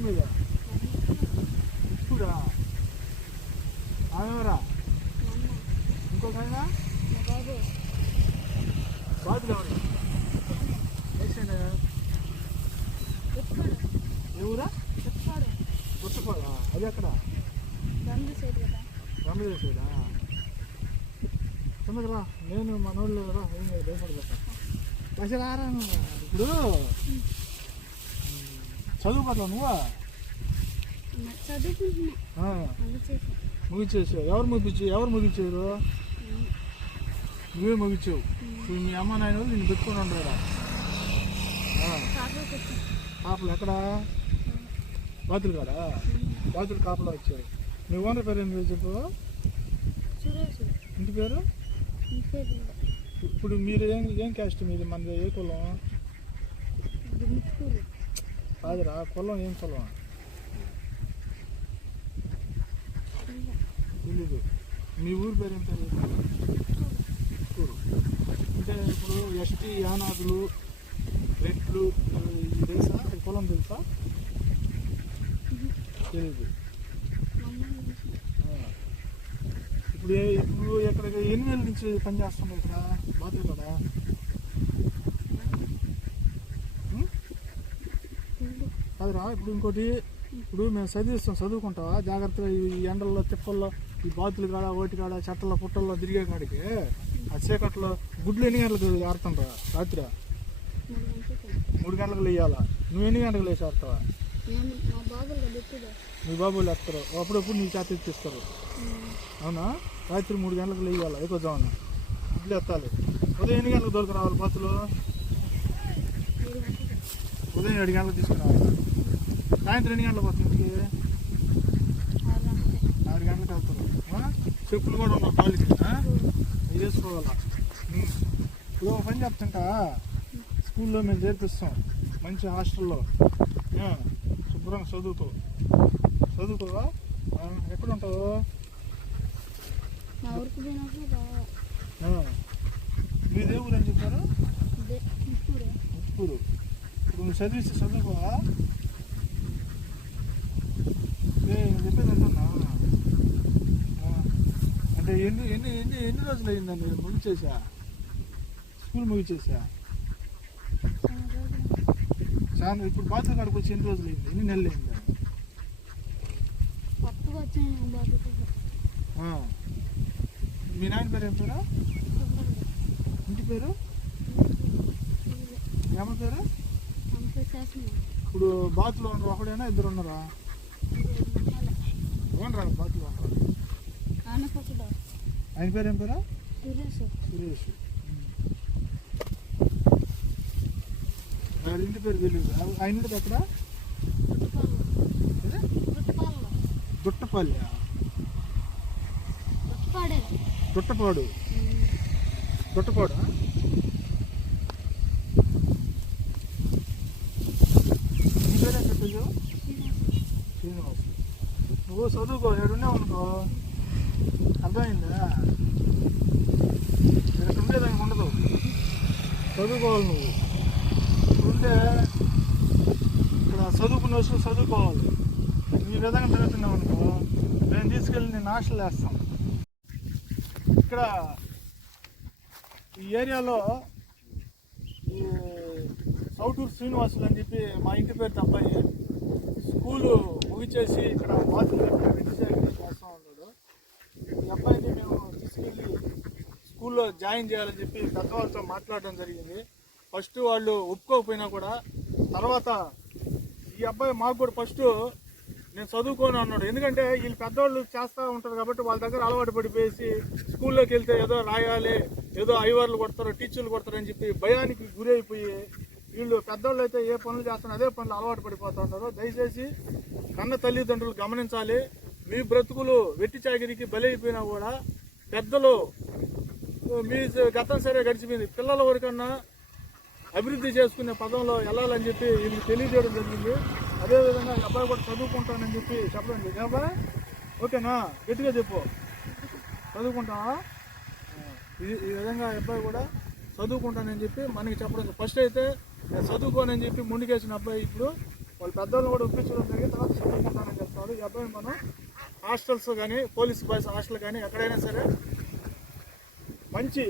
ఎవరి మీద ఇప్పుడా ఆమెవరా ఇంకొక ఆయన ఎవరు వేసేనా ఎవరా గుర్తుకోదా అది ఎక్కడ? రమేష్ సైడా తొందరగా రా. నేను మనోళ్ళు రా. ఏం లేదు అసలు నువ్వు? ఇప్పుడు? చదువు పట్ల నువ్వా ముగించేసావు. ఎవరు ముగించు ఎవరు ముగించారు నువ్వే ముగించావు ఇప్పుడు మీ అమ్మ నాయన వాళ్ళు నిన్ను పెట్టుకుని ఉండరా కాపలు ఎక్కడ? బాతులు కాడా? బాతులు కాపలా వచ్చారు మీ ఓనర్ పేరు ఏంటి చెప్పు? ఇంటి పేరు? ఇప్పుడు మీరు ఏం ఏం క్యాస్ట్ మీది? మనది ఏ కులం? కాదురా కులం ఏం కులం తెలీదు. మీ ఊరు పేరు ఏం పేరు? ఊరు అంటే ఇప్పుడు ఎస్టీ యానాదులు రెట్లు ఇది తెలుసా? కులం తెలుసా? తెలీదు. ఇప్పుడు ఇప్పుడు ఎక్కడ ఎన్ని వేల నుంచి పనిచేస్తున్నాడు ఇక్కడ? బాతులు కదా ఉం? కాదురా ఇప్పుడు ఇంకోటి ఇప్పుడు మేము చదివిస్తాం చదువుకుంటావా? జాగ్రత్తగా ఈ ఎండల్లో తిప్పల్లో ఈ బాతులు కాడ ఓటి కాడ చెట్టల్లో పుట్టల్లో తిరిగే కాడికి ఆ చీకట్లో గుడ్లు ఎన్ని గంటలకు ఆడుతుంటా రాత్రి? మూడు గంటలకు లేయాలా? నువ్వు ఎన్ని గంటలకు లేచి ఆడతావా మా బాబులు ఎత్తారు అప్పుడప్పుడు నీ చేత ఎత్తిస్తారు. అవునా? రాత్రి మూడు గంటలకు లేయాలా? ఎక్కువ జామున గుడ్లు ఎత్తాలి. ఉదయం ఎన్ని గంటలకు దొరికి రావాలి బాతులు? ఉదయం ఏడు గంటలకు తీసుకురావాలి. సాయంత్రం ఎన్ని గంటలకు వస్తుంది? ఇంటికి ఆరు గంటలకు వెళ్తారు? చెప్పులు కూడా ఉన్నాయి కాళ్ళకి వేసుకోవాలా. ఇప్పుడు ఒక పని చెప్తుంటా. స్కూల్లో మేము చేర్పిస్తాం మంచి హాస్టల్లో. శుభ్రంగా చదువుకో. చదువుకోవా? ఆ, ఎక్కడ ఉంటావు. మీదే ఊరు అని చెప్పారు? ఉప్పురు ఇప్పుడు నువ్వు చదివిస్తే చదువుకోవా ఏ, నేను చెప్పేది అంటున్నా ఆ. అంటే ఎన్ని ఎన్ని ఎన్ని ఎన్ని రోజులు అయిందండి ముగిచేసా స్కూల్ ముగిచేసా చాలా ఇప్పుడు బాత్రూమ్ కాడికి వచ్చి ఎన్ని రోజులు అయింది? ఎన్ని నెలలు అయిందా. మీ నాయన పేరు ఏం పేరు? ఇంటి పేరు? ఏమ పేరు. ఇప్పుడు బాత్లో ఉన్నారు ఒకడైనా? ఇద్దరు ఉన్నారా? ఉన్నారు ఆనపక్కడు ఆయన పేరు ఏం పేరు? సురేష్. సురేష్. వాళ్ళ ఇంటి పేరు తెలియదు ఆయన ఇంటిది ఎక్కడ? దుట్టపల్లి దుట్టపాడు దుట్టపాడు శ్రీనివాస్. నువ్వు చదువుకో ఏడున్నావు అనుకో. అర్థమైందా? నేను ఇక్కడ ఉండదు. చదువుకోవాలి నువ్వు. ఇప్పుడుంటే ఇక్కడ చదువుకున్న వస్తువు చదువుకోవాలి. ఈ విధంగా తిరుగుతున్నావు అనుకో నేను తీసుకెళ్ళి నేను ఆశలు వేస్తాం. ఇక్కడ ఈ ఏరియాలో ఈ సౌటూరు శ్రీనివాసులు అని చెప్పి మా ఇంటి పేరు అబ్బాయి స్కూలు ముగిచేసి ఇక్కడ బాతులు వెంటిసేకరణ చేస్తూ ఉన్నాడు. ఈ అబ్బాయిని మేము తీసుకెళ్ళి స్కూల్లో జాయిన్ చేయాలని చెప్పి పెద్దవాళ్ళతో మాట్లాడడం జరిగింది. ఫస్ట్ వాళ్ళు ఒప్పుకోకపోయినా కూడా తర్వాత ఈ అబ్బాయి మాకు కూడా ఫస్ట్ నేను చదువుకోను అన్నాడు. ఎందుకంటే వీళ్ళు పెద్దవాళ్ళు చేస్తూ ఉంటారు కాబట్టి వాళ్ళ దగ్గర అలవాటు పడిపోయేసి స్కూల్లోకి వెళ్తే ఏదో రాయాలి ఏదో ఐవర్లు కొడతారు టీచర్లు కొడతారు అని చెప్పి భయానికి గురైపోయి వీళ్ళు పెద్దవాళ్ళు అయితే ఏ పనులు చేస్తున్నా అదే పనులు అలవాటు పడిపోతూ దయచేసి కన్న తల్లిదండ్రులు గమనించాలి. మీ బ్రతుకులు వెట్టి చాకిరికి బలైపోయినా కూడా పెద్దలు మీ గతం సరే గడిచిపోయింది. పిల్లల వరకన్నా అభివృద్ధి చేసుకునే పదంలో వెళ్ళాలని చెప్పి వీళ్ళు తెలియజేయడం జరిగింది. అదేవిధంగా అబ్బాయి కూడా చదువుకుంటానని చెప్పి చెప్పడం జరిగింది. అబ్బాయి ఓకేనా? గట్టిగా చెప్పు. చదువుకుంటావా? ఈ విధంగా అబ్బాయి కూడా చదువుకుంటానని చెప్పి మనకి చెప్పడం ఫస్ట్ అయితే నేను చదువుకోనని చెప్పి ముందుకేసిన అబ్బాయి ఇప్పుడు వాళ్ళ పెద్దవాళ్ళు కూడా ఒప్పించడం జరిగింది. తర్వాత చదువుకుంటానని చెప్తారు ఈ అబ్బాయిని మనం హాస్టల్స్ కానీ పోలీస్ బాయ్స్ హాస్టల్ కానీ ఎక్కడైనా సరే మంచి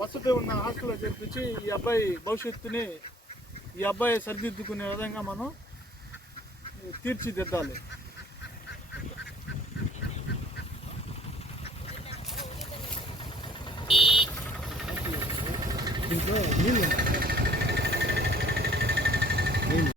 వసతి ఉన్న హాస్టల్లో చేర్పించి ఈ అబ్బాయి భవిష్యత్తుని ఈ అబ్బాయి సరిదిద్దుకునే విధంగా మనం తీర్చిదిద్దాలి. దీంట్లో నీళ్ళు